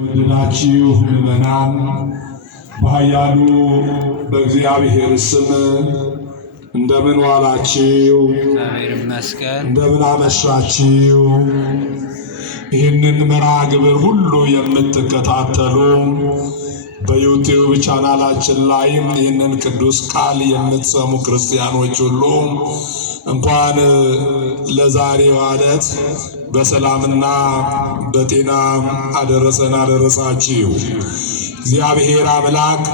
ወደዳችሁ ምዕመናን በኃያሉ በእግዚአብሔር ስም እንደምን ዋላችሁ? እግዚአብሔር ይመስገን። እንደምን አመሻችሁ? ይህንን መርሃ ግብር ሁሉ የምትከታተሉ በዩቲዩብ ቻናላችን ላይም ይህንን ቅዱስ ቃል የምትሰሙ ክርስቲያኖች ሁሉ እንኳን ለዛሬው ዕለት በሰላምና በጤና አደረሰን አደረሳችሁ። እግዚአብሔር አምላክ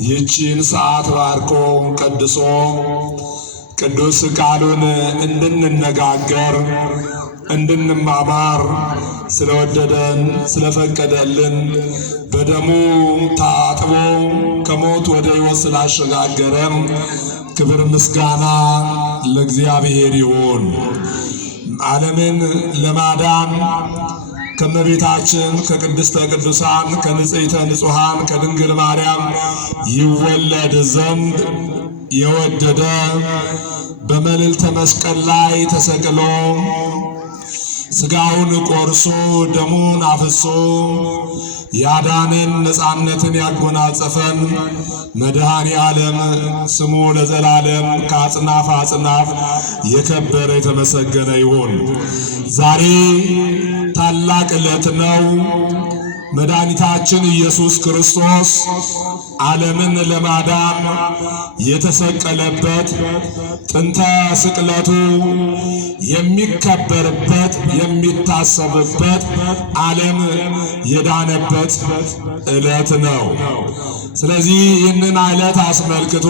ይህችን ሰዓት ባርኮ ቀድሶ ቅዱስ ቃሉን እንድንነጋገር እንድንማማር ስለወደደን ስለፈቀደልን በደሙ ታጥቦ ከሞት ወደ ሕይወት ስላሸጋገረን ክብር ምስጋና ለእግዚአብሔር ይሁን። ዓለምን ለማዳን ከእመቤታችን ከቅድስተ ቅዱሳን ከንጽሕተ ንጹሐን ከድንግል ማርያም ይወለድ ዘንድ የወደደ በመልዕልተ መስቀል ላይ ተሰቅሎ ሥጋውን ቆርሶ ደሙን አፍሶ ያዳነን ነፃነትን ያጎናጸፈን መድኃኔ ዓለም ስሙ ለዘላለም ከአጽናፍ አጽናፍ የከበረ የተመሰገነ ይሁን። ዛሬ ታላቅ ዕለት ነው። መድኃኒታችን ኢየሱስ ክርስቶስ ዓለምን ለማዳን የተሰቀለበት ጥንተ ስቅለቱ የሚከበርበት የሚታሰብበት ዓለም የዳነበት ዕለት ነው። ስለዚህ ይህንን ዕለት አስመልክቶ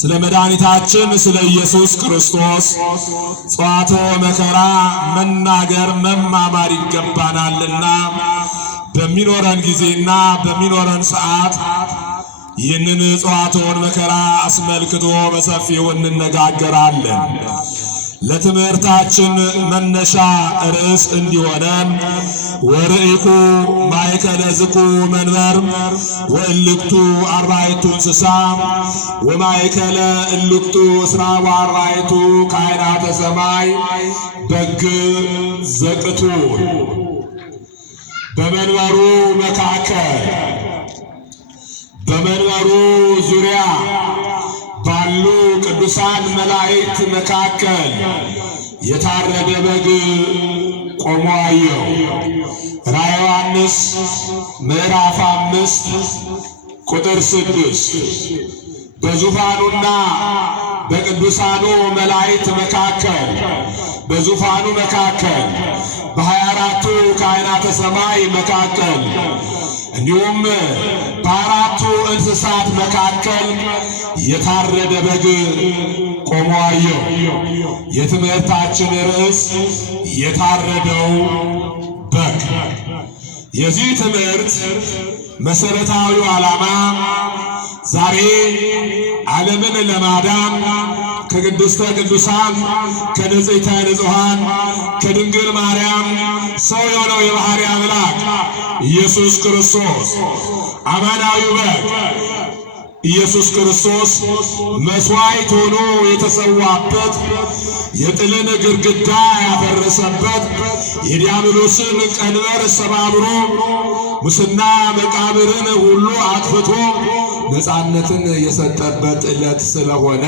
ስለ መድኃኒታችን ስለ ኢየሱስ ክርስቶስ ጽዋተ መከራ መናገር መማማር ይገባናልና በሚኖረን ጊዜና በሚኖረን ሰዓት ይህንን ጽዋተውን መከራ አስመልክቶ በሰፊው እንነጋገራለን። ለትምህርታችን መነሻ ርዕስ እንዲሆነን ወርኢኩ ማእከለ ዝኩ መንበር ወእልክቱ አርባዕቱ እንስሳ ወማእከለ እልክቱ እስራ ወአርባዕቱ ካህናተ ሰማይ በግ ዘቅቱ። በመንበሩ መካከል በመንበሩ ዙሪያ ባሉ ቅዱሳን መላእክት መካከል የታረደ በግ ቆሞ አየሁ። ራዕየ ዮሐንስ ምዕራፍ 5 ቁጥር 6። በዙፋኑና በቅዱሳኑ መላእክት መካከል በዙፋኑ መካከል በ24ቱ ካህናተ ሰማይ መካከል እንዲሁም በአራቱ እንስሳት መካከል የታረደ በግ ቆሞ አየሁ። የትምህርታችን ርዕስ የታረደው በግ። የዚህ ትምህርት መሰረታዊው ዓላማ ዛሬ ዓለምን ለማዳን ከቅድስተ ቅዱሳን ከንጽሕተ ንጹሐን ከድንግል ማርያም ሰው የሆነው የባሕርይ አምላክ ኢየሱስ ክርስቶስ አማናዊው በግ ኢየሱስ ክርስቶስ መሥዋዕት ሆኖ የተሰዋበት የጥልን ግድግዳ ያፈረሰበት የዲያብሎስን ቀንበር ሰባብሮ ሙስና መቃብርን ሁሉ አጥፍቶ ነፃነትን የሰጠበት ዕለት ስለሆነ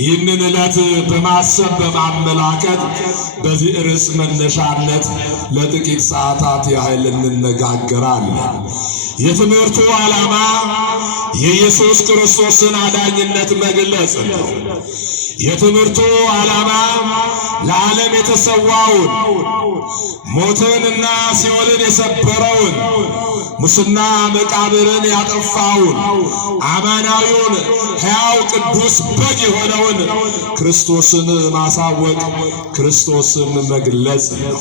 ይህንን ዕለት በማሰብ በማመላከት በዚህ ርዕስ መነሻነት ለጥቂት ሰዓታት ያህል እንነጋገራለን። የትምህርቱ ዓላማ የኢየሱስ ክርስቶስን አዳኝነት መግለጽ ነው። የትምህርቱ ዓላማ ለዓለም የተሰዋውን ሞትንና ሲኦልን የሰበረውን ሙስና መቃብርን ያጠፋውን አማናዊውን ሕያው ቅዱስ በግ የሆነውን ክርስቶስን ማሳወቅ ክርስቶስን መግለጽ ነው።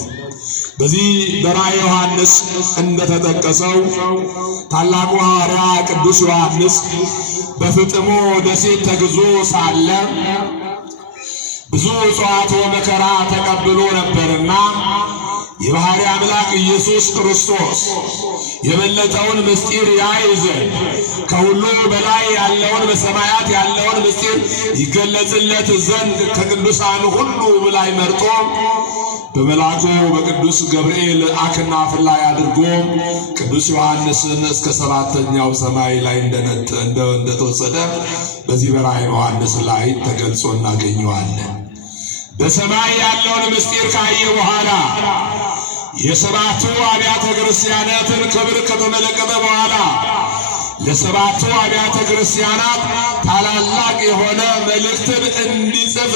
በዚህ በራዕየ ዮሐንስ እንደተጠቀሰው ታላቁ ሐዋርያ ቅዱስ ዮሐንስ በፍጥሞ ደሴት ተግዞ ሳለ ብዙ ጽዋተ መከራ ተቀብሎ ነበርና የባሕርይ አምላክ ኢየሱስ ክርስቶስ የበለጠውን ምስጢር ያይ ዘንድ ከሁሉ በላይ ያለውን በሰማያት ያለውን ምስጢር ይገለጽለት ዘንድ ከቅዱሳን ሁሉ በላይ መርጦ በመልአኩ በቅዱስ ገብርኤል አክናፍ ላይ አድርጎ ቅዱስ ዮሐንስን እስከ 7ኛው ሰማይ ላይ እንደተወሰደ በዚህ በራእየ ዮሐንስ ላይ ተገልጾ እናገኘዋለን። በሰማይ ያለውን ምስጢር ካየ በኋላ የሰባቱ አብያተ ክርስቲያናትን ክብር ከተመለከተ በኋላ ለሰባቱ አብያተ ክርስቲያናት ታላላቅ የሆነ መልእክትን እንዲጽፍ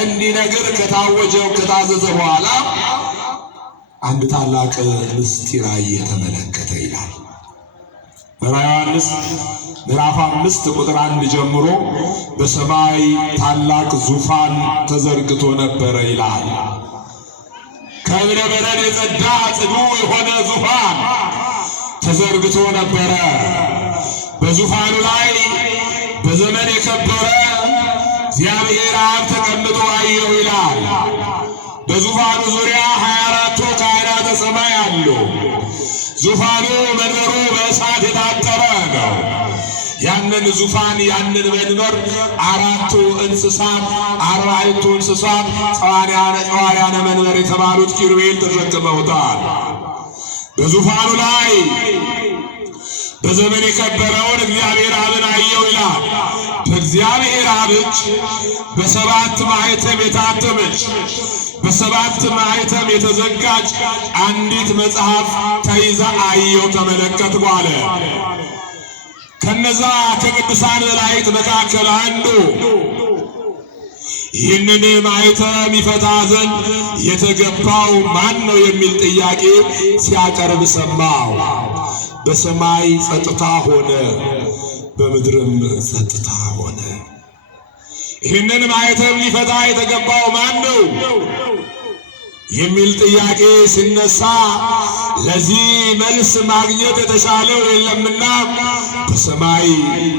እንዲነግር ከታዘዘ በኋላ አንድ ታላቅ ምስጢር አየ፣ ተመለከተ ይላል። በራእየ ዮሐንስ ምዕራፍ 5 ቁጥር 1 ጀምሮ በሰማይ ታላቅ ዙፋን ተዘርግቶ ነበረ ይላል። ከእብነ በረድ የጸዳ ጽዱ የሆነ ዙፋን ተዘርግቶ ነበረ። በዙፋኑ ላይ በዘመን የከበረ እግዚአብሔር አብ ተቀምጦ አየሁ ይላል። በዙፋኑ ዙሪያ 24 ካህናተ ሰማይ አሉ። ዙፋኑ መንበሩ በእሳት የታጠረ ነው። ያንን ዙፋን ያንን መንበር አራቱ እንስሳት አርባዕቱ እንስሳት ጸዋርያነ መንበር የተባሉት ኪሩቤል ተሸክመውታል። በዙፋኑ ላይ በዘመን የከበረውን እግዚአብሔር አብን አየው ይላል። በእግዚአብሔር አብ እጅ በሰባት ማኅተም የታተመች በሰባት ማኅተም የተዘጋች አንዲት መጽሐፍ ተይዛ አየው ተመለከትኩ አለ። ከነዛ ከቅዱሳን መላእክት መካከል አንዱ ይህንን ማኅተም ይፈታ ዘንድ የተገባው ማን ነው የሚል ጥያቄ ሲያቀርብ ሰማው። በሰማይ ጸጥታ ሆነ፣ በምድርም ጸጥታ ሆነ። ይህንን ማኅተም ሊፈታ የተገባው ማን ነው የሚል ጥያቄ ሲነሳ ለዚህ መልስ ማግኘት የተሻለው የለምና በሰማይ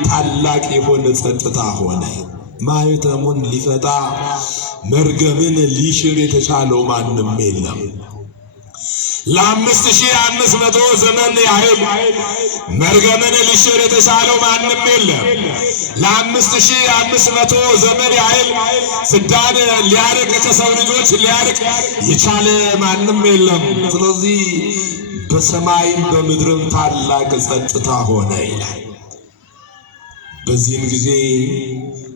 ታላቅ የሆነ ጸጥታ ሆነ። ማኅተሙን ሊፈታ መርገምን ሊሽር የተቻለው ማንም የለም። ለ5500 ዘመን ያህል መርገምን ሊሽር የተቻለው ማንም የለም። ለ5500 ዘመን ያህል ፍዳን ሊያርቅ ከሰው ልጆች ሊያርቅ የቻለ ማንም የለም። ስለዚህ በሰማይም በምድርም ታላቅ ጸጥታ ሆነ ይላል። በዚህም ጊዜ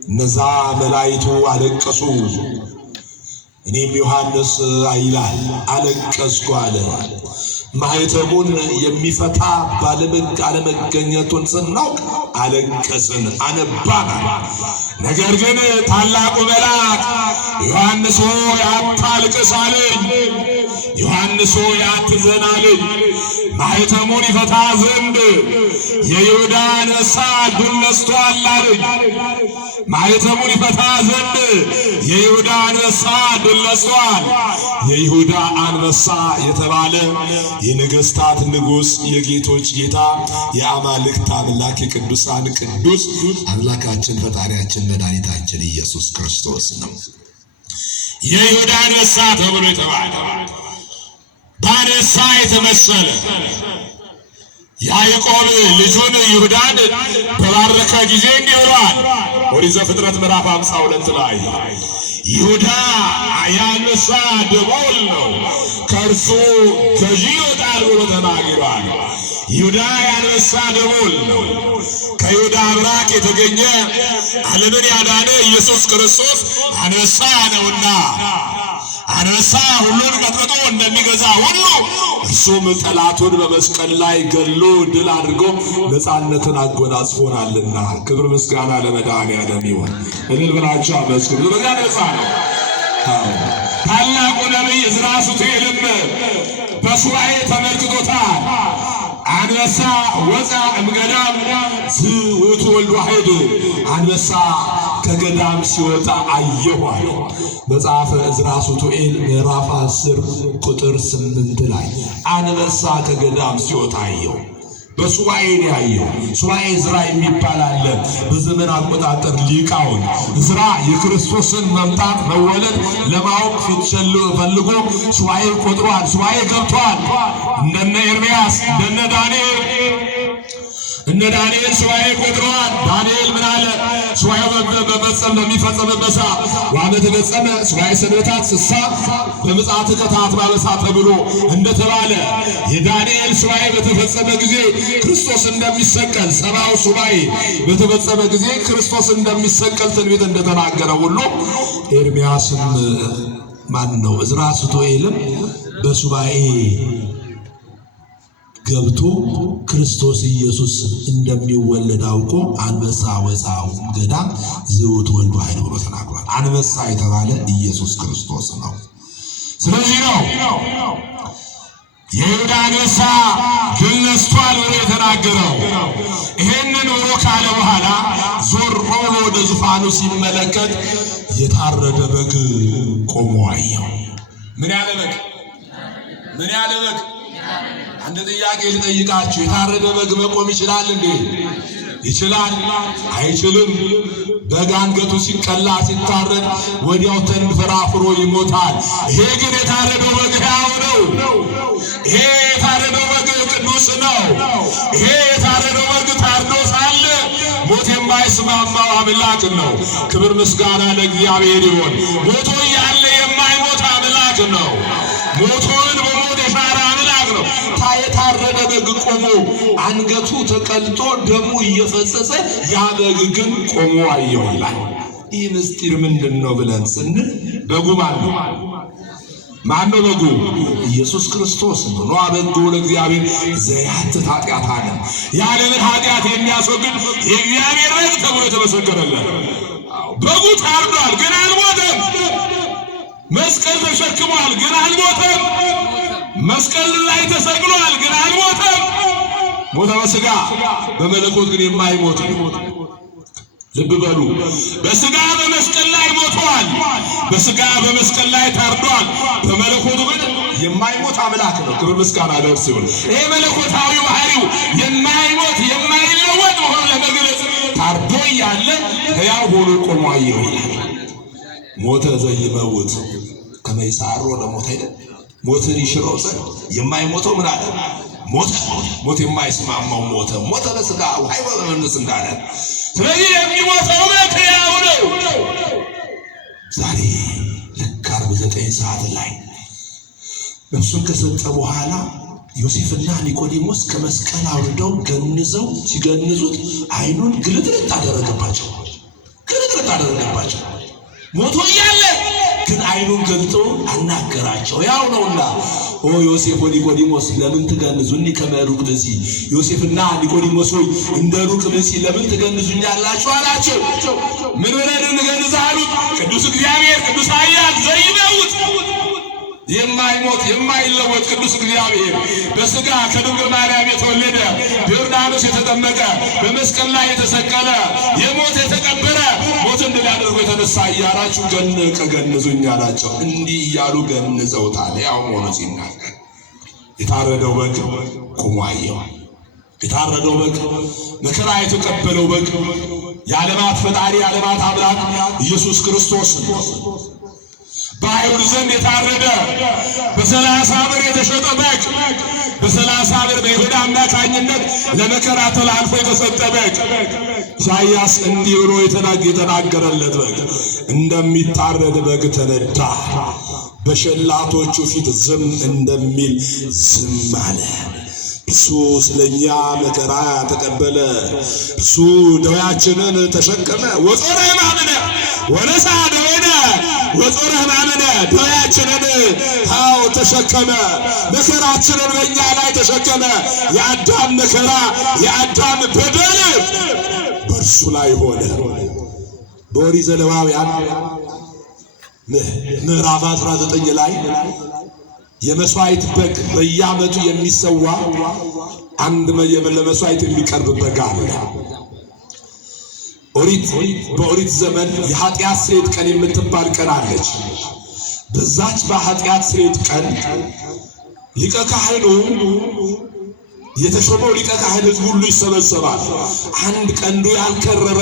እነዛ መላእክቱ አለቀሱ። እኔም ዮሐንስ ይላል አለቀስኩ አለ። ማኅተሙን የሚፈታ አለመገኘቱን ስናውቅ አለቀስን፣ አነባናል። ነገር ግን ታላቁ መልአክ ዮሐንስ ሆይ አታልቅስ አለኝ። ዮሐንስ ሆይ አትዘን አለኝ። ማኅተሙን ይፈታ ዘንድ የይሁዳ አንበሳ ድል ነስቶአል አለኝ። ማኅተሙን ይፈታ ዘንድ የይሁዳ አንበሳ ድል ነስቶአል። የይሁዳ አንበሳ የተባለ የነገሥታት ንጉሥ የጌቶች ጌታ የአማልክት አምላክ የቅዱሳን ቅዱስ አምላካችን ፈጣሪያችን መድኃኒታችን ኢየሱስ ክርስቶስ ነው። የይሁዳ አንበሳ ተብሎ የተባለ በአንበሳ የተመሰለ ያዕቆብ ልጁን ይሁዳን በባረከ ጊዜ እንዲህ ብሏል። ኦሪት ዘፍጥረት ምዕራፍ 52 ላይ ይሁዳ የአንበሳ ደቦል ነው፣ ከእርሱ ገዢ ይወጣል ብሎ ተናግሯል። ይሁዳ የአንበሳ ደቦል ነው። ከይሁዳ አብራክ የተገኘ ዓለምን ያዳነ ኢየሱስ ክርስቶስ አንበሳ ነውና አንበሳ ሁሉን ቀጥቅጦ እንደሚገዛ ሁሉ እርሱም ጠላቱን በመስቀል ላይ ገሎ ድል አድርጎ ነፃነትን አጎናጽፎናልና ክብር ምስጋና ለመድኃኔዓለም ይሁን። እልል ብላችሁ አመስግኑ። በዚያ ነፃ ነው። ታላቁ ነቢይ ዕዝራ ሱቱኤልም በሱባዔ ተመልክቶታል። አንበሳ ወፃ እምገዳም ዝውቱ ወልድ ዋሕድ፣ አንበሳ ከገዳም ሲወጣ አየኋል። መጽሐፈ ዕዝራ ሱቱኤል ምዕራፍ 10 ቁጥር 8 ላይ አንበሳ ከገዳም ሲወጣ አየሁ። በሱባኤ ያየው። ሱባኤ ዕዝራ የሚባል አለ። በዘመን አቆጣጠር ሊቃውን ዕዝራ የክርስቶስን መምጣት መወለድ ለማወቅ ፈልጎ ሱባኤ ቆጥሯል። ሱባኤ ገብቷል። እንደነ ኤርምያስ እንደነ ዳንኤል ሱባኤ ቆጥረዋል። ዳንኤል ምን አለ? ሱባኤው በሚፈጸምበት ሰዓት ወአመት ፈጸመ ሱባኤ ሰንበታት ስሳ በምጽአት ከታት ባበሳ ተብሎ እንደተባለ የዳንኤል ሱባኤ በተፈጸመ ጊዜ ክርስቶስ እንደሚሰቀል፣ ሰባው ሱባኤ በተፈጸመ ጊዜ ክርስቶስ እንደሚሰቀል ትንቢት እንደተናገረ ሁሉ ኤርምያስም ዕዝራ ሱቱኤልም በሱባኤ ገብቶ ክርስቶስ ኢየሱስ እንደሚወለድ አውቆ አንበሳ ወፃው ገዳም ዝውት ወልዱ ኃይል ብሎ ተናግሯል። አንበሳ የተባለ ኢየሱስ ክርስቶስ ነው። ስለዚህ ነው የይሁዳ አንበሳ ድል ነስቷል ብሎ የተናገረው። ይሄንን ብሎ ካለ በኋላ ዞር ብሎ ወደ ዙፋኑ ሲመለከት የታረደ በግ ቆሞ አየው። ምን ያለ በግ? አንድ ጥያቄ ልጠይቃችሁ። የታረደ በግ መቆም ይችላል እንዴ? ይችላል? አይችልም። በግ አንገቱ ሲቀላ ሲታረድ ወዲያው ተንፈራፍሮ ይሞታል። ይሄ ግን የታረደው በግ ሕያው ነው። ይሄ የታረደው በግ ቅዱስ ነው። ይሄ የታረደው በግ ታርዶ ሳለ ሞት የማይስማማው አምላክ ነው። ክብር ምስጋና ለእግዚአብሔር ይሁን። ሞቶ ያለ የማይሞት አምላክ ነው። ሞቶን በሞት የሻረ አምላክ ነው። የታረደ በግ ቆሞ አንገቱ ተቀልጦ ደሙ እየፈሰሰ ያ በግ ግን ቆሞ አየው ይላል። ይህ ምስጢር ምንድን ነው ብለን ስንል በጉ ማን ነው? በጉ ኢየሱስ ክርስቶስ ነው። ኖ አበጉ ለእግዚአብሔር ዘያትት ኃጢአት አለ። የዓለምን ኃጢአት የሚያስወግድ የእግዚአብሔር በግ ተብሎ የተመሰከረለት በጉ ታርዷል፣ ግን አልሞተም። መስቀል ተሸክሟል፣ ግን አልሞተም። መስቀል ላይ ተሰቅሏል፣ ግን አልሞተም። ሞተ በሥጋ በመለኮት ግን የማይሞት ልብ በሉ። በሥጋ በመስቀል ላይ ሞቷል። በሥጋ በመስቀል ላይ ታርዷል። በመለኮቱ ግን የማይሞት አምላክ ነው። ክብር ምስጋና ለእርሱ ይሁን። ይሄ መለኮታዊ ባህሪው የማይሞት የማይለወጥ መሆኑን ለመግለጽ ታርዶ ያለ ሕያው ሆኖ ቆሞ አየሁ ይላል። ሞተ ዘይመውት ከመ ይሣሮ ለሞት አይደል? ሞትን ይሽረው ዘንድ የማይሞተው ምን አለ? ሞት የማይስማማው ሞተ በሥጋ ወሐይወ በመንፈስ እንዳለ። ስለዚህ የሚሞተው ሕያው ነው። ዛሬ ልክ 9 ሰዓት ላይ ነፍሱን ከሰጠ በኋላ ዮሴፍና ኒቆዲሞስ ከመስቀል አውርደው ገንዘው ሲገንዙት ዓይኑን ግልጥልጥ አደረገባቸው። ሞቶ እያለ ግን ዓይኑን ገልጦ አናገራቸው። ያው ነውና ኦ ዮሴፍ ወኒቆዲሞስ ለምን ትገንዙኒ ከመ ሩቅ ብእሲ፣ ዮሴፍና ኒቆዲሞስ ሆይ እንደ ሩቅ ብእሲ ለምን ትገንዙኛላችሁ አላቸው። ምን ብለን እንገንዝ አሉት? ቅዱስ እግዚአብሔር ቅዱስ ኃያል ዘይመውት የማይሞት የማይለወጥ ቅዱስ እግዚአብሔር በሥጋ ከድንግል ማርያም የተወለደ በዮርዳኖስ የተጠመቀ በመስቀል ላይ የተሰቀለ የሞት የተቀበረ ሞትን ድል አድርጎ የተነሳ እያላችሁ ገንዙኝ አላቸው። እንዲህ እያሉ ገንዘውታል። ያው ሆኖ ሲናገር የታረደው በግ ቆሞ አየው። የታረደው በግ መከራ የተቀበለው በግ የዓለማት ፈጣሪ የዓለማት አምላክ ኢየሱስ ክርስቶስ በአይሁድ ዘንድ የታረደ በ30 ብር የተሸጠ በግ፣ በ30 ብር በይሁዳ አማካኝነት ለመከራ ተላልፎ የተሰጠ በግ። ኢሳይያስ እንዲህ ብሎ የተናገረለት በግ እንደሚታረድ በግ ተነዳ፣ በሸላቶቹ ፊት ዝም እንደሚል ዝም አለ። እሱ ስለኛ መከራ ተቀበለ፣ እሱ ደዌያችንን ተሸከመ። ወጾረ ሕማምነ ወነሣ ደዌነ ወጾረ ሕማምነ፣ ደዌያችንን ተሸከመ፣ መከራችንን በእኛ ላይ ተሸከመ። የአዳም መከራ የአዳም በደል በእርሱ ላይ ሆነ። በኦሪት ዘሌዋውያን ምዕራፍ 19 ላይ የመስዋዕት በግ በየዓመቱ የሚሰዋ አንድ ለመስዋዕት የሚቀርብ በግ አለ። በኦሪት ዘመን የኃጢአት ስርየት ቀን የምትባል ቀን አለች። በዛች በኃጢአት ስርየት ቀን ሊቀ ካህኑ የተሾመው ሊቀ ካህን ሕዝቡ ሁሉ ይሰበሰባል። አንድ ቀንዱ ያልከረረ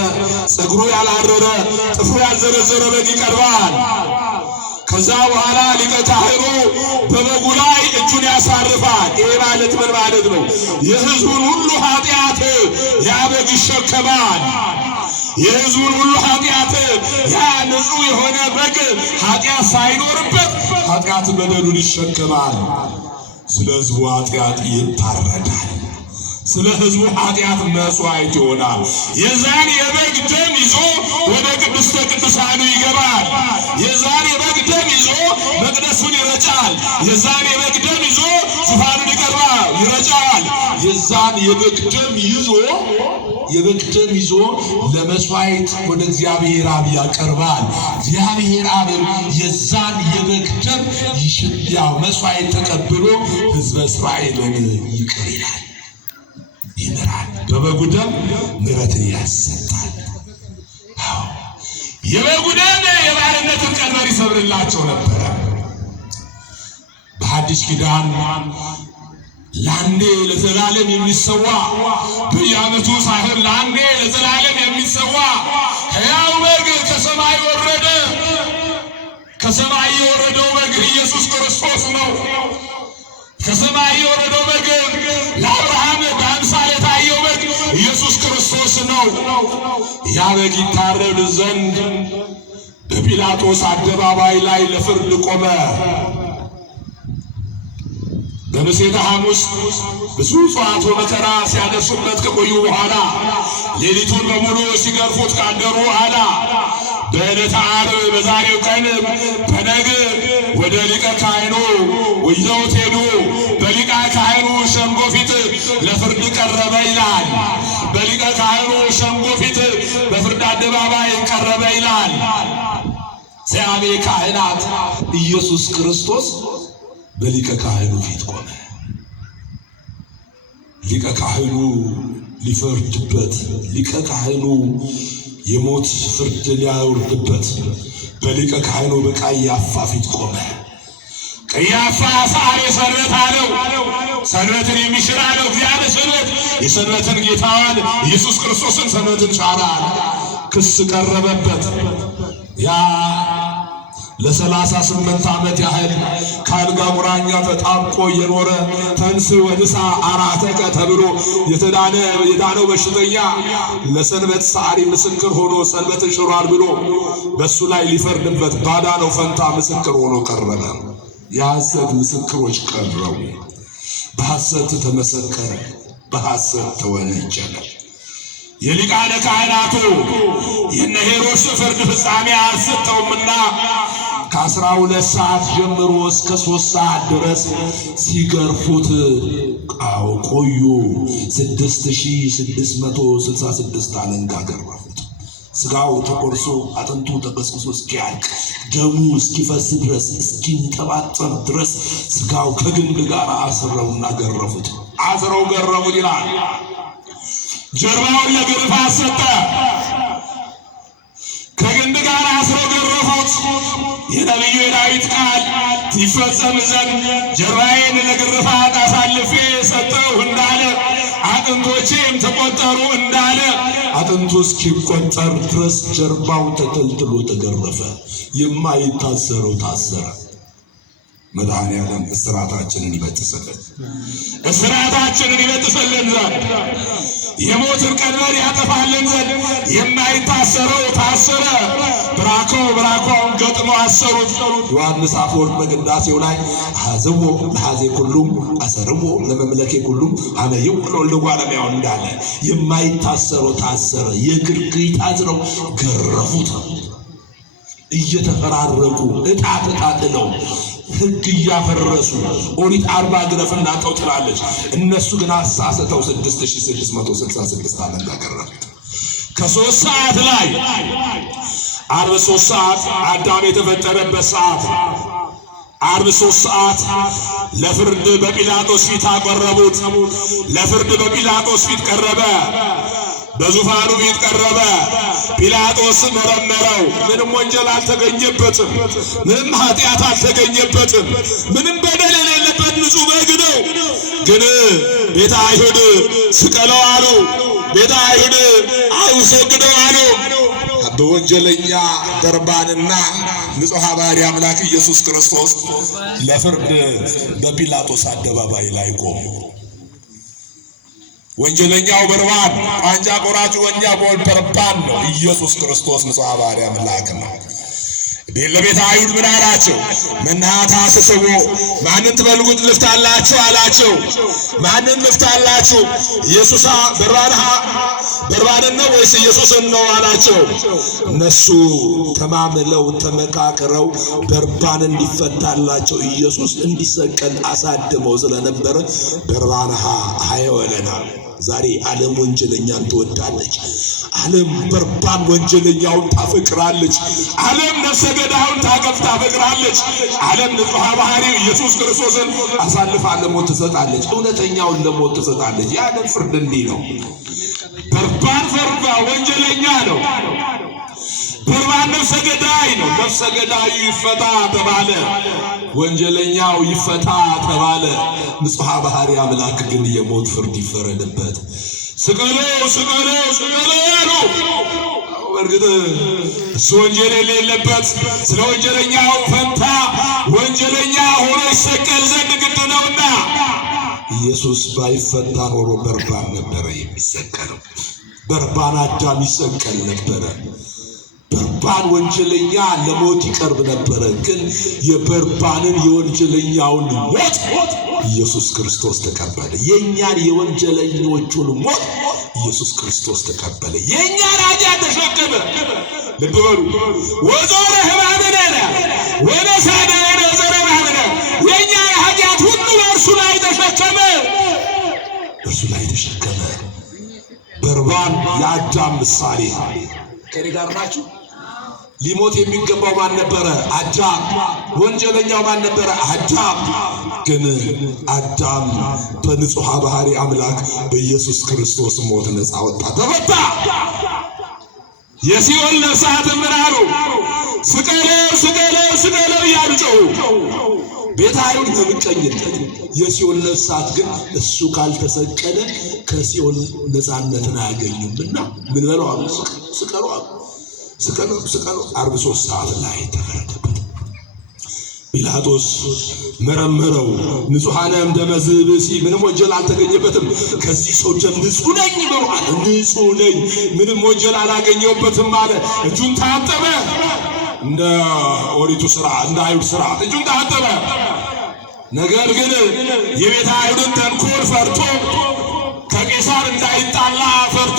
ፀጉሩ ያላረረ ጥፍሩ ያልዘረዘረ በግ ይቀርባል። ከዛ በኋላ ሊቀ ካህኑ በበጉ ላይ እጁን ያሳርፋል። ይሄ ማለት ምን ማለት ነው? የሕዝቡን ሁሉ ኃጢአት ያ በግ ይሸከማል። የሕዝቡን ሁሉ ኃጢአት ያ ንጹሕ የሆነ በግ ኃጢአት ሳይኖርበት ኃጢአት በደሉን ይሸከማል። ስለ ሕዝቡ ኃጢአት ይታረዳል። ስለ ሕዝቡ ኃጢአት መስዋዕት ይሆናል። የዛን የበግ ደም ይዞ ወደ ቅድስተ ቅዱሳኑ ይገባል። የዛን የበግ ደም ይዞ መቅደሱን ይረጫል። የዛን የበግ ደም ይዞ ዙፋኑን ይረጫል። የዛን የበግ ደም ይዞ ለመስዋዕት ወደ እግዚአብሔር አብ ያቀርባል። እግዚአብሔር አብ የዛን የበግ ደም ያው መስዋዕት ተቀብሎ ሕዝበ እስራኤልን ይቅር ይላል፣ ይምራል። በበጉ ደም ምሕረትን ያሰጣል። የበጉ ደም የባርነትን ቀንበር ይሰብርላቸው ነበረ። በሐዲስ ኪዳን ለአንዴ ለዘላለም የሚሰዋ በየዓመቱ ሳይሆን ለአንዴ ለዘላለም የሚሰዋ ሕያው በግ ከሰማይ ወረደ። ከሰማይ የወረደው በግ ኢየሱስ ክርስቶስ ነው። ከሰማይ የወረደው በግ ለአብርሃም በአምሳል የታየው በግ ኢየሱስ ክርስቶስ ነው። ያ በግ ይታረድ ዘንድ በጲላጦስ አደባባይ ላይ ለፍርድ ቆመ። በምሴተ ሐሙስ ብዙ ጽዋዕት መከራ ሲያደርሱበት ከቆዩ በኋላ ሌሊቱን በሙሉ ሲገርፉት ካደሩ በኋላ በዕለተ ዓርብ በዛሬው ቀን በነግ ወደ ሊቀ ካህኑ ይዘውት ሄዱ። በሊቀ ካህኑ ሸንጎ ፊት ለፍርድ ቀረበ ይላል። በሊቀ ካህኑ ሸንጎ ፊት በፍርድ አደባባይ ቀረበ ይላል። ዚአቤ ካህናት ኢየሱስ ክርስቶስ በሊቀ ካህኑ ፊት ቆመ። ሊቀ ካህኑ ሊፈርድበት፣ ሊቀ ካህኑ የሞት ፍርድ ሊያወርድበት በሊቀ ካህኑ በቀያፋ ፊት ቆመ። ቀያፋ ሰዓሬ ሰንበት አለው። ሰንበትን የሚሽር አለው እግዚአብሔር ሰንበት የሰንበትን ጌታዋን ኢየሱስ ክርስቶስን ሰንበትን ሻረ አለ። ክስ ቀረበበት። ያ ለ38 ዓመት ያህል ከአልጋ ቁራኛ ተጣብቆ የኖረ ተንስ ወድሳ አራተከ ተብሎ የዳነው በሽተኛ ለሰንበት ሰዓሪ ምስክር ሆኖ ሰንበት ሽሯል ብሎ በሱ ላይ ሊፈርድበት ባዳነው ፈንታ ምስክር ሆኖ ቀረበ። የሐሰት ምስክሮች ቀረቡ። በሐሰት ተመሰከረ፣ በሐሰት ተወነጀለ። የሊቃነ ካህናቱ የነ ሄሮድስ ፍርድ ፍጻሜ አልሰጠውምና ከ12 ሰዓት ጀምሮ እስከ 3 ሰዓት ድረስ ሲገርፉት ቆዩ። 6666 አለንጋ ገረፉት። ስጋው ተቆርሶ አጥንቱ ተቀስቅሶ እስኪያልቅ ደሙ እስኪፈስ ድረስ እስኪንጠባጠብ ድረስ ስጋው ከግንድ ጋር አስረውና ገረፉት። አስረው ገረፉት ይላል። ጀርባውን ለግርፋት ሰጠ። ከግንድ ጋር አስረው ገረፉት። የነቢዩ የዳዊት ቃል ይፈጸም ዘንድ ጀርባዬን ለግርፋት አሳልፌ ሰጠሁ እንዳለ አጥንቶቼም ተቆጠሩ እንዳለ አጥንቱ እስኪቆጠር ድረስ ጀርባው ተተልትሎ ተገረፈ። የማይታሰረው ታሰረ። መድኃኔዓለም እስራታችንን ይበጥስልን፣ እስራታችንን ይበጥስልን ዘንድ የሞትን ቀንበር ያጠፋልን ዘንድ የማይታሰረው ታሰረ። ብራኮውን ገጥሞ አሰሩት። ዮሐንስ አፈወርቅ በቅዳሴው ላይ አሐዝዎ ለሐዜ ኩሉም አሰርዎ ለመምለኬ ኩሉም አመየው ለወልደ እጓለእመሕያው እንዳለ የማይታሰረው ታሰረ። የግርግሪት አዝረው ገረፉት። እየተፈራረቁ ዕጣ ተጣጥለው ሕግ እያፈረሱ ኦሪት 40 ግረፍና ተው ትላለች። እነሱ ግን አሳስተው 6666 አለንጋ ገረፉት። ከ3 ሰዓት ላይ ዓርብ 3 ሰዓት አዳም የተፈጠረበት ሰዓት፣ ዓርብ 3 ሰዓት ለፍርድ በጲላጦስ ፊት አቀረቡት። ለፍርድ በጲላጦስ ፊት ቀረበ። በዙፋኑ ፊት ቀረበ። ጲላጦስ መረመረው። ምንም ወንጀል አልተገኘበትም። ምንም ኃጢአት አልተገኘበትም። ምንም በደል የሌለበት ንጹሕ በግ ነው። ግን ቤተ አይሁድ ስቀለው አሉ። ቤተ አይሁድ አውሰግደው አሉ። በወንጀለኛ በርባንና ንጹሕ ባሕርይ አምላክ ኢየሱስ ክርስቶስ ለፍርድ በጲላጦስ አደባባይ ላይ ቆሙ። ወንጀለኛው በርባን፣ ቋንጃ ቆራጩ በርባን ነው። ኢየሱስ ክርስቶስ ንጹሕ ባሕርይ አምላክ ነው። ለቤተ አይሁድ ምን አላቸው? መናታ አስስቦ ማንን ትፈልጉት ልፍታላችሁ አላቸው። ማንን ልፍታላችሁ? ኢየሱስ በርባንን ነው ወይስ ኢየሱስን ነው አላቸው። እነሱ ተማምለው ተመካክረው በርባን እንዲፈታላቸው ኢየሱስ እንዲሰቀል አሳድመው ስለነበረ በርባን አይወለናል። ዛሬ ዓለም ወንጀለኛን ትወዳለች። ዓለም በርባን ወንጀለኛውን ታፈቅራለች። ዓለም ነፍሰ ገዳዩን ታፈቅራለች። ዓለም ንጹሕ ባሕርይ ኢየሱስ ክርስቶስን አሳልፋ ለሞት ትሰጣለች። እውነተኛውን ለሞት ትሰጣለች። የዓለም ፍርድ እንዲህ ነው። በርባን ፈርባ ወንጀለኛ ነው። በርባን ነፍሰ ገዳይ ነው። ነፍሰ ገዳዩ ይፈታ ተባለ። ወንጀለኛው ይፈታ ተባለ። ንጹሕ ባሕርይ አምላክ ግን የሞት ፍርድ ይፈረድበት። ስቀሎ ስቀሎ ስቀሎ ያሉ በእርግጥ እሱ ወንጀል የሌለበት ስለ ወንጀለኛው ፈንታ ወንጀለኛ ሆኖ ይሰቀል ዘንድ ግድ ነውና ኢየሱስ ባይፈታ ኖሮ በርባን ነበረ የሚሰቀለው። በርባን አዳም ይሰቀል ነበረ። በርባን ወንጀለኛ ለሞት ይቀርብ ነበረ። ግን የበርባንን የወንጀለኛውን ሞት ኢየሱስ ክርስቶስ ተቀበለ። የኛን የወንጀለኞቹን ሞት ኢየሱስ ክርስቶስ ተቀበለ። የኛን ኃጢአት ተሸከመ። ልብ በሉ። ወዞረ ሕማምነ ወነሳደነ ዘረ ሕማምነ የኛን ኃጢአት ሁሉ በእርሱ ላይ ተሸከመ። እርሱ ላይ ተሸከመ። በርባን የአዳም ምሳሌ። ከኔ ጋር ናችሁ? ሊሞት የሚገባው ማን ነበረ? አዳም። ወንጀለኛው ማን ነበረ? አዳም። ግን አዳም በንጹሕ ባሕርይ አምላክ በኢየሱስ ክርስቶስ ሞት ነፃ ወጣ፣ ተፈታ። የሲኦል ነፍሳት ምን አሉ? ስቀለው ስቀለው ስቀለው እያሉ ጮኹ። ቤተ አይሁድ በምቀኝነት፣ የሲኦል ነፍሳት ግን እሱ ካልተሰቀለ ከሲኦል ነፃነትን አያገኙምና ምን በለው አሉ? ስቀለው አሉ። ስቀለው ስቀለው። ዓርብ 3 ሰዓት ላይ ተፈረደበት። ጲላጦስ መረመረው። ንጹሐነ እምደመ ዝብእሲ ምንም ወንጀል አልተገኘበትም። ከዚህ ሰው ደም ንጹሕ ነኝ ብሏል። ንጹሕ ነኝ፣ ምንም ወንጀል አላገኘሁበትም አለ። እጁን ታጠበ። እንደ ኦሪቱ ሥርዓት እንደ አይሁድ ሥርዓት እጁን ታጠበ። ነገር ግን የቤተ አይሁድን ተንኮል ፈርቶ ከቄሳር እንዳይጣላ ፈርቶ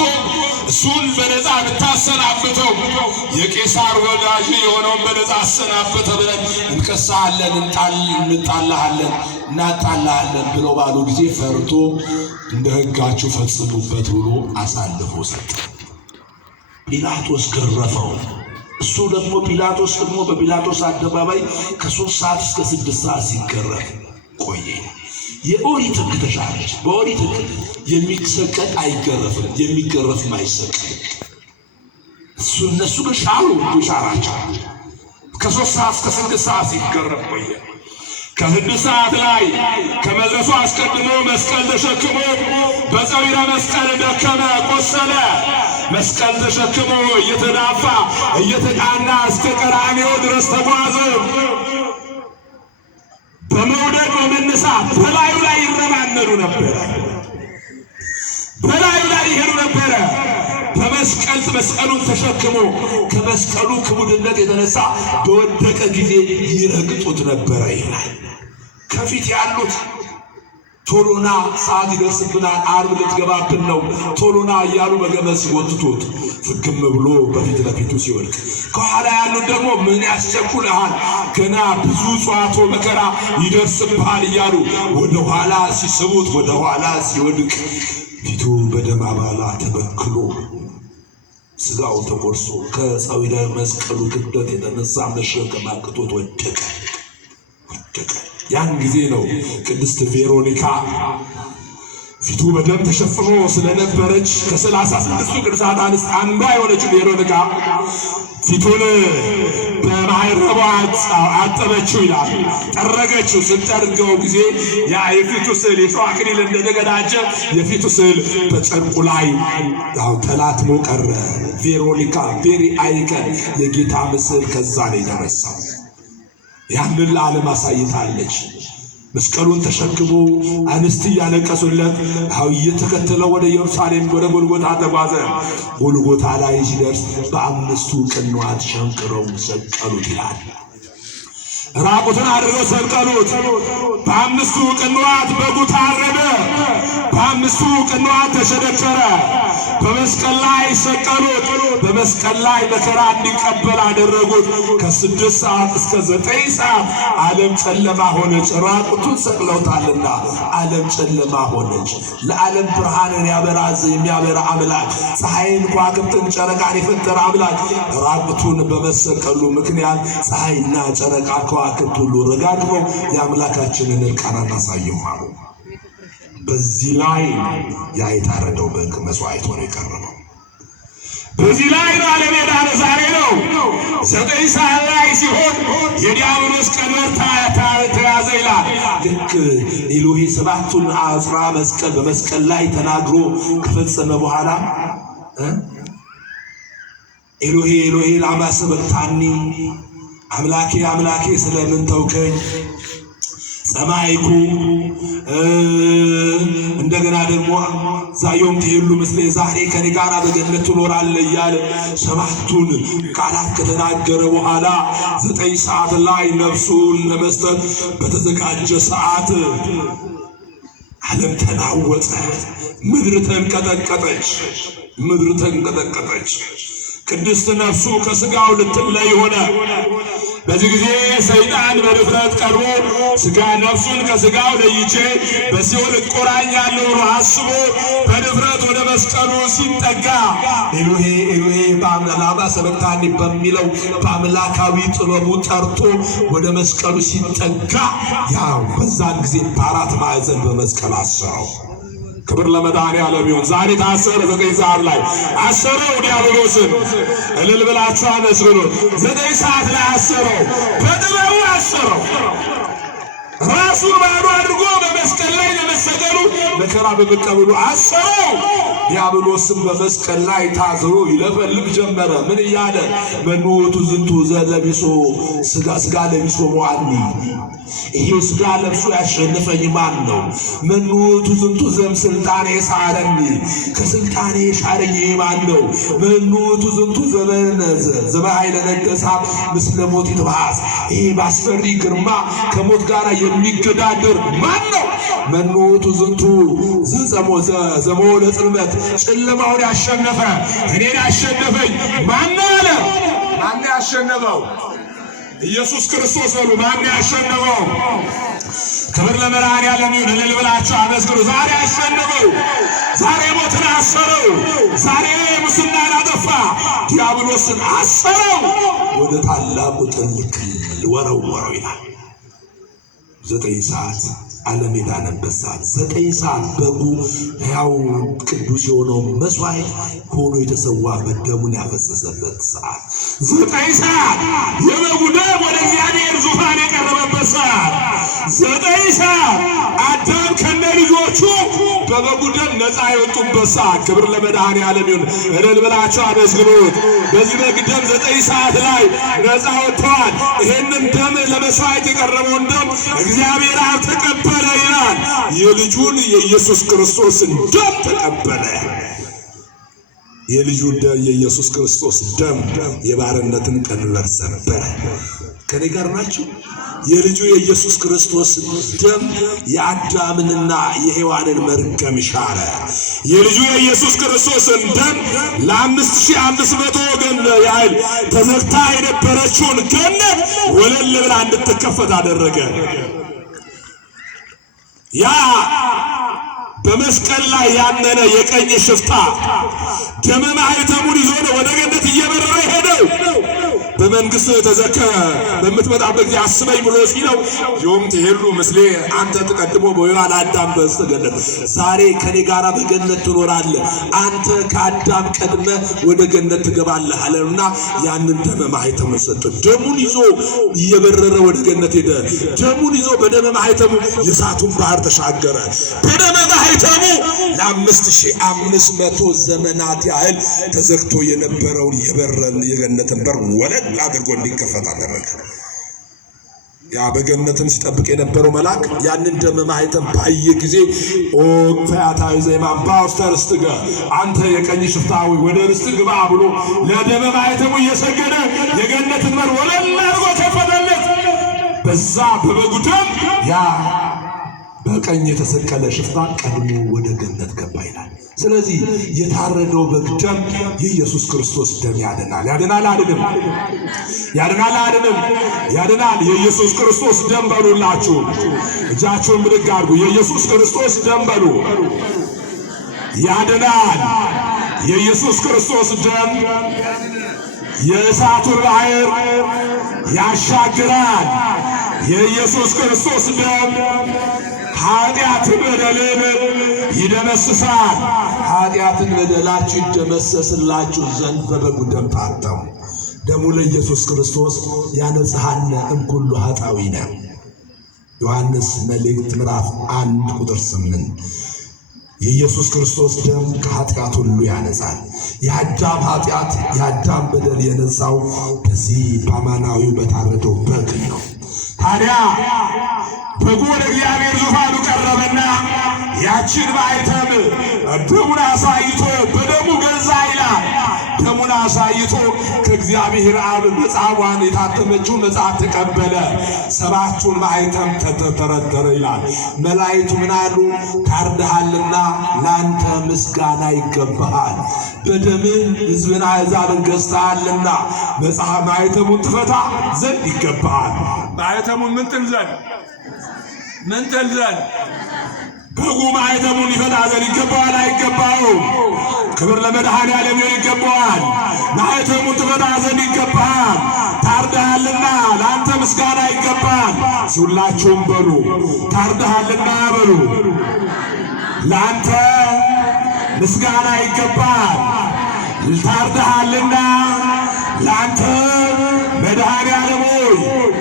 እሱን በነፃ ብታሰናብተው የቄሳር ወዳጅ የሆነውን በነፃ አሰናብተ ብለን እንከሳለን፣ እንጣላሃለን፣ እናጣላሃለን ብለው ባሉ ጊዜ ፈርቶ እንደ ሕጋችሁ ፈጽሙበት ብሎ አሳልፎ ሰጠ። ጲላጦስ ገረፈው። እሱ ደግሞ ጲላጦስ ደግሞ በጲላጦስ አደባባይ ከ3 ሰዓት እስከ 6 ሰዓት ሲገረፍ ቆየ። የኦሪት ሕግ ተሻረች። በኦሪት ሕግ የሚሰቀል አይገረፍም፣ የሚገረፍም አይሰቀልም። እነሱ ግን ሻሩ፣ ሻራቸው። ከ3 ሰዓት እስከ 6 ሰዓት ሲገረፍ ቆየ። ከ6 ሰዓት ላይ ከመድረሱ አስቀድሞ መስቀል ተሸክሞ በፀዊረ መስቀል ደከመ፣ ቆሰለ። መስቀል ተሸክሞ እየተዳፋ እየተቃና እስከ ቀራንዮ ድረስ ተጓዘ። በመውደቅ በመነሳት በላዩ ላይ ይረማመዱ ነበረ። በላዩ ላይ ይሄዱ ነበረ። መስቀሉን ተሸክሞ ከመስቀሉ ክቡድነት የተነሳ በወደቀ ጊዜ ይረግጡት ነበረ ይላል። ከፊት ያሉት ቶሎና ሰዓት ይደርስብናል፣ ዓርብ ልትገባብን ነው ቶሎና እያሉ በገመድ ሲወትቱት ፍግም ብሎ በፊት ለፊቱ ሲወድቅ፣ ከኋላ ያሉት ደግሞ ምን ያስቸኩልሃል ገና ብዙ ጸዋቶ መከራ ይደርስብሃል እያሉ ወደ ኋላ ሲስቡት ወደ ኋላ ሲወድቅ ፊቱ በደም አባላ ተበክሎ ስጋው ተቆርሶ ከፀዊረ መስቀሉ ክብደት የተነሳ መሸከም አቅቶት ወደቀ። ያን ጊዜ ነው ቅድስት ቬሮኒካ ፊቱ በደም ተሸፍኖ ስለነበረች ከ36 ቅዱሳት አንስት አንዷ የሆነችው ቬሮኒካ ፊቱን በማህረቧ አጠበችው ይላል። ጠረገችው። ስትጠርገው ጊዜ ያ የፊቱ ስዕል የሾህ አክሊል እንደተቀዳጀ የፊቱ ስዕል በጨርቁ ላይ ተላትሞ ቀረ። ቬሮኒካ ቬሪ አይከን የጌታ ምስል ከዛ ነው የተነሳው። ያንን ለዓለም አሳይታለች። መስቀሉን ተሸክሞ አንስት እያለቀሱለት እየተከተለው ወደ ኢየሩሳሌም ወደ ጎልጎታ ተጓዘ። ጎልጎታ ላይ ሲደርስ በአምስቱ ቅንዋት ሸንቅረው ሰቀሉት ይላል። ራቁትን አድርገው ሰቀሉት። በአምስቱ ቅንዋት በጉ ታረደ። በአምስቱ ቅንዋት ተሸነከረ። በመስቀል ላይ ሰቀሉት። በመስቀል ላይ መከራ እንዲቀበል አደረጉት። ከ6 ሰዓት እስከ 9 ሰዓት ዓለም ጨለማ ሆነች። ራቁቱን ሰቅለውታልና ዓለም ጨለማ ሆነች። ለዓለም ብርሃንን የሚያበራ አምላክ ፀሐይን፣ ከዋክብትን፣ ጨረቃን የፈጠረ አምላክ ራቁቱን በመሰቀሉ ምክንያት ፀሐይና ጨረቃ ከዋክብት ሁሉ ረጋግመው የአምላካችንን እርቃን አናሳየው አሉ። በዚህ ላይ ያ የታረደው በግ መስዋዕት ሆኖ የቀረበው በዚህ ላይ ነው። ዓለም የዳነ ዛሬ ነው። 9 ሰዓት ላይ ሲሆን የዲያብሎስ ቀንበር ተያዘ ይላል። ልክ ኤሎሄ 7ቱን አጽራ መስቀል በመስቀል ላይ ተናግሮ ከፈጸመ በኋላ ኤሎሄ ኤሎሄ ላማ ሰበቅታኒ፣ አምላኬ አምላኬ ስለምን ተውከኝ፣ ሰማይኩ እንደገና ደግሞ ዛዮም ትሄሉ ምስሌ ዛሬ ከኔ ጋር በገነት ትኖራለህ እያለ 7ቱን ቃላት ከተናገረ በኋላ 9 ሰዓት ላይ ነፍሱን ለመስጠት በተዘጋጀ ሰዓት ዓለም ተናወጠ። ምድር ተንቀጠቀጠች። ምድር ተንቀጠቀጠች። ቅድስት ነፍሱ ከስጋው ልትለይ ሆነ። በዚህ ጊዜ ሰይጣን በድፍረት ቀርቦ ስጋ ነፍሱን ከስጋው ለይቼ በሲኦል እቆራኛለሁ ብሎ አስቦ በድፍረት ወደ መስቀሉ ሲጠጋ ኤሎሄ ኤሎሄ ላማ ሰበቅታኒ በሚለው በአምላካዊ ጥበቡ ጠርቶ ወደ መስቀሉ ሲጠጋ ያው በዛን ጊዜ በ4 ማዕዘን በመስቀል አሰረው። ክብር ለመድኃኔዓለም ይሁን። ዛሬ ታሰረ። 9 ሰዓት ላይ አሰረው ዲያብሎስን። እልል ብላችሁ አመስግኑ። 9 ሰዓት ላይ አሰረው። በጥበቡ አሰረው። ራሱን ባዶ አድርጎ በመስቀል ላይ ለመሰቀሉ መከራ በመቀበሉ አሰረው። ዲያብሎስም በመስቀል ላይ ታስሮ ይለፈልፍ ጀመረ። ምን እያለ መኑ ውእቱ ዝንቱ ዘለቢሶ ስጋ ለቢሶ ሞአኒ፣ ይሄ ስጋ ለብሶ ያሸነፈኝ ማን ነው? መኑ ውእቱ ዝንቱ ዘእምስልጣኔ የሳረኒ፣ ከስልጣኔ የሻረኝ ማን ነው? መኑ ውእቱ ዝንቱ ዘበኃይለ ነገሣ ምስለ ሞት ይትበአስ፣ ይሄ ባስፈሪ ግርማ ከሞት ጋር የሚገዳደር ማን ነው? መኑ ውእቱ ዝንቱ ዘሞኦ ለጽልመት፣ ጨለማውን ያሸነፈ እኔን ያሸነፈኝ ማን ነው አለ። ማን ያሸነፈው? ኢየሱስ ክርስቶስ በሉ። ማን ያሸነፈው? ክብር ለመድኃኔዓለም ይሁን። እልል ብላችሁ አመስግኑ። ዛሬ አሸነፈው። ዛሬ ሞትን አሰረው። ዛሬ ሙስናን አጠፋ። ዲያብሎስን አሰረው፣ ወደ ታላቁ ጥልቅ ወረወረው ይላል። 9 ሰዓት ዓለም የዳነበት ሰዓት 9 ሰዓት በጉ ያው ቅዱስ የሆነው መስዋዕት ሆኖ የተሰዋበት ደሙን ያፈሰሰበት ሰዓት 9 ሰዓት የበጉ ደም ወደ እግዚአብሔር ዙፋን የቀረበበት ሰዓት 9 ሰዓት አዳም ከነ ልጆቹ በበጉ ደም ነፃ የወጡበት ሰዓት። ክብር ለመድኃኔዓለም ይሁን። እልል ብላችሁ አመስግኑት። በዚህ በግ ደም 9 ሰዓት ላይ ነፃ ወጥተዋል። ይህንን ደም ለመስዋዕት የቀረበውን ደም እግዚአብሔር አብ ተቀበለ ይላል። የልጁን የኢየሱስ ክርስቶስን ደም ተቀበለ። የልጁ የኢየሱስ ክርስቶስ ደም የባርነትን ቀንበር ሰበረ። ከኔ ጋር ናችሁ? የልጁ የኢየሱስ ክርስቶስ ደም የአዳምንና የሔዋንን መርገም ሻረ። የልጁ የኢየሱስ ክርስቶስን ደም ለ5500 ወገን ያህል ተዘግታ የነበረችውን ገነት ወለል ብላ እንድትከፈት አደረገ። ያ በመስቀል ላይ ያመነ የቀኝ ሽፍታ ደመ ማኅተሙን ይዞ ወደ ገነት እየበረረ ሄደው በመንግስት ተዘከረ በምትመጣበት ጊዜ አስበኝ ብሎ ሲለው ዮም ትሄዱ ምስሌ አንተ ተቀድሞ በወይራ ለአዳም በስተገነት ዛሬ ከኔ ጋራ በገነት ትኖራለህ አንተ ከአዳም ቀድመ ወደ ገነት ትገባለህ አለና ያንን ደመ ማኅተም ሰጠ። ደሙን ይዞ እየበረረ ወደ ገነት ሄደ። ደሙን ይዞ በደመ ማኅተሙ የእሳቱን ባህር ተሻገረ። በደመ ማኅተሙ ለ5500 ዘመናት ያህል ተዘግቶ የነበረውን የበረን የገነትን በር ወለል አድርጎ እንዲከፈት አደረገ። ያ በገነትም ሲጠብቅ የነበረው መልአክ ያንን ደመ ማኅተም ባየ ጊዜ ኦ ፈያታዊ ዘየማን በውስተ ርስትከ አንተ የቀኝ ሽፍታዊ ወደ ርስት ግባ ብሎ ለደመ ማኅተሙ እየሰገደ የገነትን በር ወለል አድርጎ ከፈተለት። በዛ በበጉ ደም ያ በቀኝ የተሰቀለ ሽፍታ ቀድሞ ወደ ገነት ገባ ይላል። ስለዚህ የታረደው በግ ደም የኢየሱስ ክርስቶስ ደም ያድናል። ያድናል አይደለም? ያድናል አይደለም? ያድናል። የኢየሱስ ክርስቶስ ደም በሉላችሁ። እጃችሁን ብድግ አድርጉ። የኢየሱስ ክርስቶስ ደም በሉ። ያድናል። የኢየሱስ ክርስቶስ ደም የእሳቱን ባህር ያሻግራል። የኢየሱስ ክርስቶስ ደም ኃጢአትን በደልን ይደመስሳል። ኃጢአትን በደላችሁ ይደመሰስላችሁ ዘንድ በበጉ ደም ታጠቡ። ደሙ ለኢየሱስ ክርስቶስ ያነጽሐነ እምኩሉ ኃጣውኢነ ዮሐንስ መልእክት ምዕራፍ 1 ቁጥር 8 የኢየሱስ ክርስቶስ ደም ከኃጢአት ሁሉ ያነጻል። የአዳም ኃጢአት የአዳም በደል የነጻው በዚህ በአማናዊው በታረደው በግ ነው። ታዲያ በጉ ወደ እግዚአብሔር ዙፋኑ ቀረበና ያችን ማኅተም ደሙን አሳይቶ በደሙ ገዛ ይላል። ደሙን አሳይቶ ከእግዚአብሔር አብ መጽሐፏን የታተመችው መጽሐፍ ተቀበለ። 7ቱን ማኅተም ተተረተረ ይላል። መላእክቱ ምን አሉ? ታርደሃልና ላንተ ምስጋና ይገባሃል፣ በደምህ ሕዝብን አሕዛብን ገዝተሃልና መጽሐፍ ማኅተሙን ትፈታ ዘንድ ይገባሃል። ማኅተሙን ምን ትል ዘንድ በጉ ማኅተሙን ይፈታ ዘንድ ይገባዋል አይገባውም? ክብር ለመድኃኔዓለም ይሁን። ይገባዋል። ማኅተሙን ትፈታ ዘንድ ይገባሃል። ታርደሃልና ለአንተ ምስጋና ይገባል። ሁላችሁም በሉ ታርደሃልና በሉ። ለአንተ ምስጋና ይገባል። ታርደሃልና ለአንተ መድኃኔዓለም ሆይ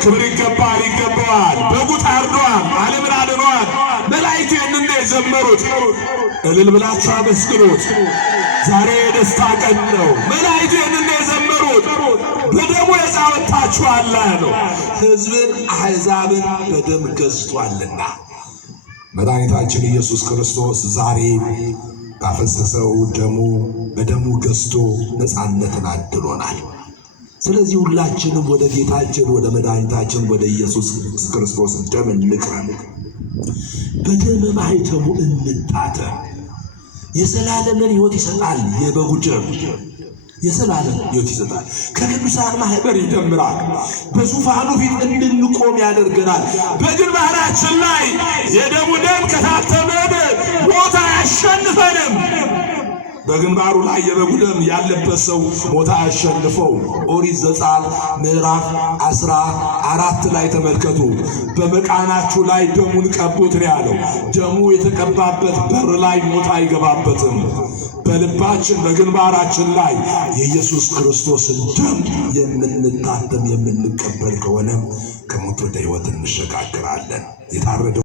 ክብር ይገባል ይገባዋል። በጉ ታርዷል። ዓለምን አድኗል። መላእክቱ ይህንን የዘመሩት እልል ብላችሁ አመስግኑት። ዛሬ የደስታ ቀን ነው። መላእክቱ ይህንን የዘመሩት በደሙ ነፃ ወጥታችኋል ነው። ሕዝብን አሕዛብን በደም ገዝቷልና መድኃኒታችን ኢየሱስ ክርስቶስ ዛሬ ባፈሰሰው ደሙ በደሙ ገዝቶ ነፃነትን አድሎናል። ስለዚህ ሁላችንም ወደ ጌታችን ወደ መድኃኒታችን ወደ ኢየሱስ ክርስቶስ ደም እንቅረብ፣ በደመ ማኅተሙ እንታተም። የዘላለምን ሕይወት ይሰጣል። የበጉ ደም የዘላለም ሕይወት ይሰጣል። ከቅዱሳን ማኅበር ይደምራል። በዙፋኑ ፊት እንድንቆም ያደርገናል። በግንባራችን ላይ የደሙ ደም ከታተመን ሞት አያሸንፈንም። በግንባሩ ላይ የበጉ ደም ያለበት ሰው ሞት አያሸንፈው። ኦሪት ዘጸአት ምዕራፍ 14 ላይ ተመልከቱ። በመቃናችሁ ላይ ደሙን ቀቡት ነው ያለው። ደሙ የተቀባበት በር ላይ ሞት አይገባበትም። በልባችን በግንባራችን ላይ የኢየሱስ ክርስቶስን ደም የምንታተም የምንቀበል ከሆነ ከሞት ወደ ሕይወት እንሸጋግራለን። የታረደው